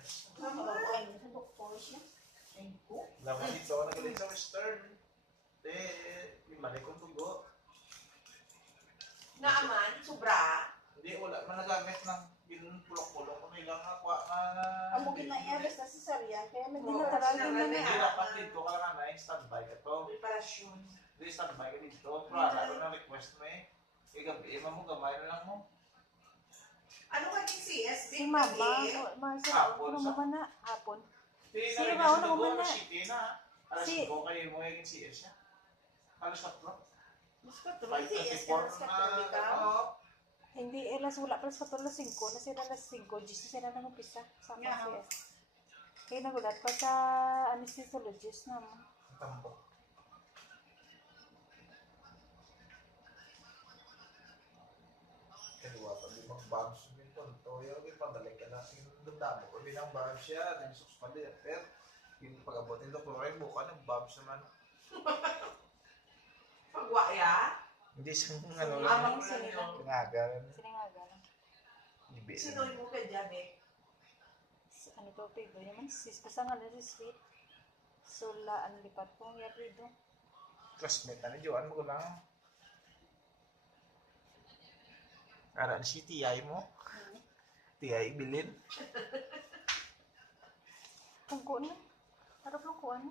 Ay, sa doktor siya. Ay, ko. Laman dito, nagaling sa western. Malay kong tugo. Naaman, sobra. Hindi, wala man nagamit ng pulok-pulok. Kung ilang ako na... Amo ginayabas na si Sarian, kaya may Oo, ginataral kasi din naman na eh. Hindi dapat dito ka lang na standby ka to. Preparasyon. Hindi standby ka dito. Pero ano na request mo eh. Gabi, mo gamay na lang mo. Ano kayong CS? Si Mama, Marcel, Hapon, ano sa- mo na? Hapon. Hindi Si na rin Raul, sa ano dugo, man na? alas 7 na. Alas Si- 5 kayo mo yung CS niya. Alas 4. Mas katuloy, CS ka, mas 5:34 katuloy ka. Oo. Hindi, wala pa sa 5 na sila alas 5. Just na sila nang umpisa sa Yeah. KCS. Kaya nagulat pa sa anesthesiologist naman. Tambok. Kaliwa pa di mag-bounce din po. Toyo, may pabalik ka na. Damo ko din ang bounce siya. Nang-suks pa din. Pero, yung pag-abutin ko, ay buka ng bounce naman. Pagwaya? Hindi siya Ano, lang sino lang? Pinagalan. Siningaga lang. Sino mo ka diabetic? Ano to, Pedro? Yaman, basta nga na si Sweet. Sula, ang lipat po. Nga, Pedro. Classmate na ni Joan mo ko lang. Aran si TI mo. TI bilin. Tungko na. Harap lang ko, ano?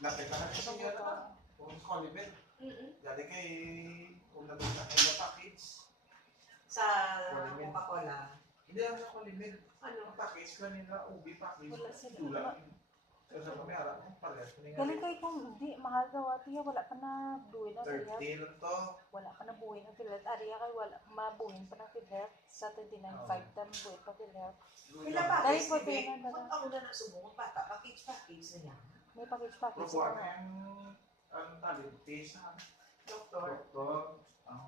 Lapit na kami sa Tungko mga to. kung Colibel. Dali kay kung nabita kayo na package. Sa Colimel. Coca-Cola. Hindi lang sa Colibel. Ano? Ang package ko nila, ubi package. Wala sila. Dula. So sa kami harap mo, parehas ko nga. Galing kayo kung hindi, mahal daw atiya, wala pa na buhay na Philhealth. 30 lang to. Wala pa na buhay ng Philhealth. Ariya kayo, wala, mabuhin pa ng Philhealth. Sa 29.5 tam buhay pa Philhealth. Pila Dahil package po, ni Bek? tingnan na lang. Kung ako na nasubungan, package na niya. May package Probuan na. ang talintis na Doktor. doktor, ang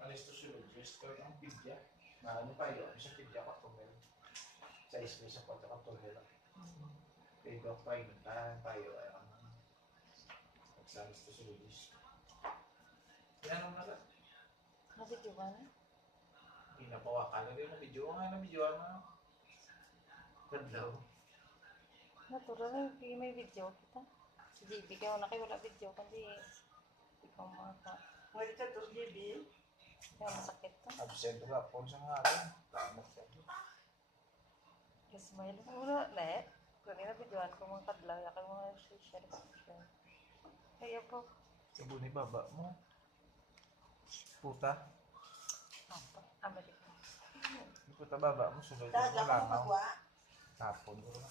anesthesiologist ko, ang pidya. Ano pa yun? Sa pidya ka tumel. Sa isme sa pagkakatumel. Kay doktor, inuntahan tayo ay ang sa anesthesiologist. Yan ang naka. Nabidyo ba na? Pinapawakan na rin ang video. Nga na video na. Kadlaw. Natural na, may video kita. Si JB kayo na kayo wala video, kundi ikaw mga Wala ka to, JB. kaya masakit to. Absent ka po sa nga rin. Tama siya. Kasi may wala na eh. Kanina videoan ko mga kadlaw, kayo mga share. Kaya po, Sabo ni baba mo. Puta. Amerika. Puta baba mo. Sunod Dahil mo ako lang. magwa. Tapon ko na.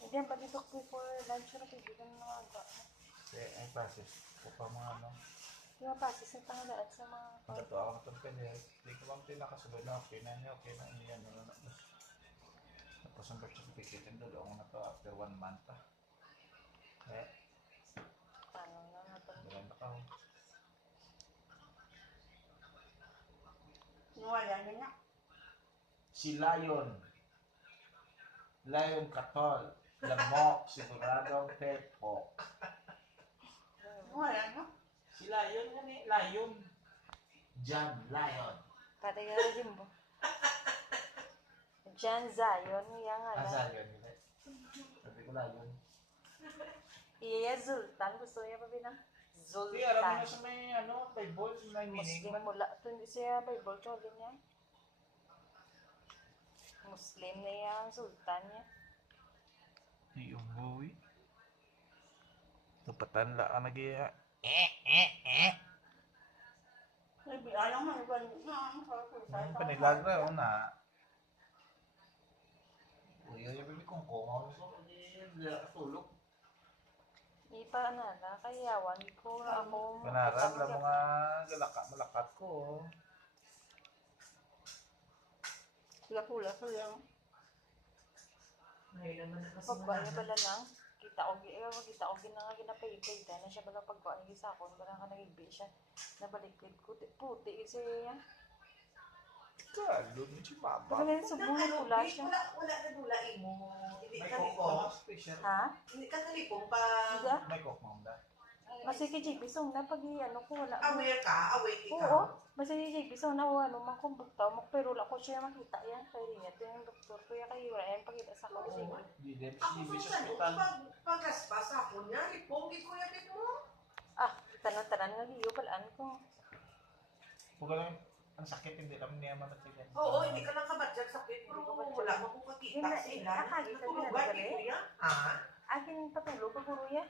Hindi, ang panitok before lunch na kaibigan ng mga aga. Kaya ang process. Pupa mga ano. Di ba pa, sa tangalaan sa mga Ito ako na itong kanya. Hindi ko bang pinakasunod na okay na niya. Okay na niya. Tapos ang birth certificate. Ang dulo ako na to after 1 month pa. Kaya, paano na natin. dalan na ka. Wala na nga. Si Lion. Lion Katol. Lamok. Siguradong Tepo. Wala na. Si Lion nga ni. Lion. John Lion. Pati ka rin mo. Jan Zion, yung ano. Lion nila. Sabi ko Lion. Iya Zultan, gusto niya pa binang? Hindi, alam mo na Zultan. sa may ano, Bible, may meaning. Muslim mula. Ito hindi siya Bible to din niya. Muslim na yung Sultan niya. Yung buwi. Tupatan lang ang nag-iya. Sabi, alam mo, iba Panilagra o na. Uy, yung bibig kong kumaw. So, tulog. Ipa na na, kayawan ko na ako. Manaran lang mga malakat ko. Pula-pula ko lang. Ngayon naman na kasi Pagba niya pala lang, kita ko na nga ginapay-pay na siya pala pagba niya sa akon, pala ka nag-ibi siya. Nabalikid ko, puti kasi yan. Kalo ni si Mama. Pero ngayon subuhin pula siya. Wala na dulain mo. Hindi May ka koko. Special. Ha? Hindi ka talipong pa. Diga? May kok, Ma'am da. Kasi kay JB Song na pag ano ko wala. Aware ka? Awake ikaw? Oo. Basta si JB Song na ano man kung bugtaw pero wala ko siya makita yan. Kaya rin ito yung doktor. Kaya kayo wala yan pakita sa ako si JB. Hindi din. Ako Si sa sa hospital. pagkaspas ako niya, ipongit ko yan mo. Ah, tanan-tanan nga giyo balaan ko. Kung lang, ang sakit, hindi lang niya mamatigan. Oo, hindi ka nakabatyan sakit. Pero wala mo kung kakita Hindi, sila. nakakita sila, Natulugan nagali? ni Kuya. Ha? Akin patulog ka guro ya.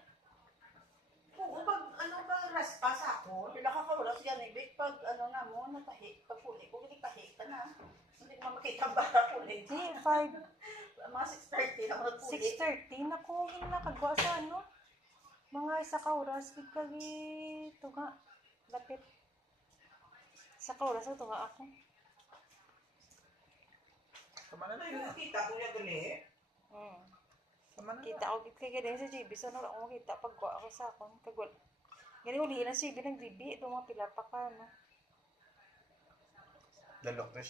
Oo, pag ano ba raspas ako? Pinakakaulas yan eh. Big pag ano na mo, natahi. Pag puli ko, hindi tahi ka na. Hindi mo makita ang bata puli. Di, 5, Mga 6:30 na ako nagpuli. 6:30 na ko nakagwa sa ano. Mga isa ka oras kagi tunga lapit. Sa ka oras tunga ako. Tama na Ano na. yung nakita ko niya gali? Tama na na. Kita ko kaya din sa JB so wala ko makita pagwa ako sa akon kagwal. Gani uli na si JB nagbibi do mga pila pa ka no. Dalok na siya.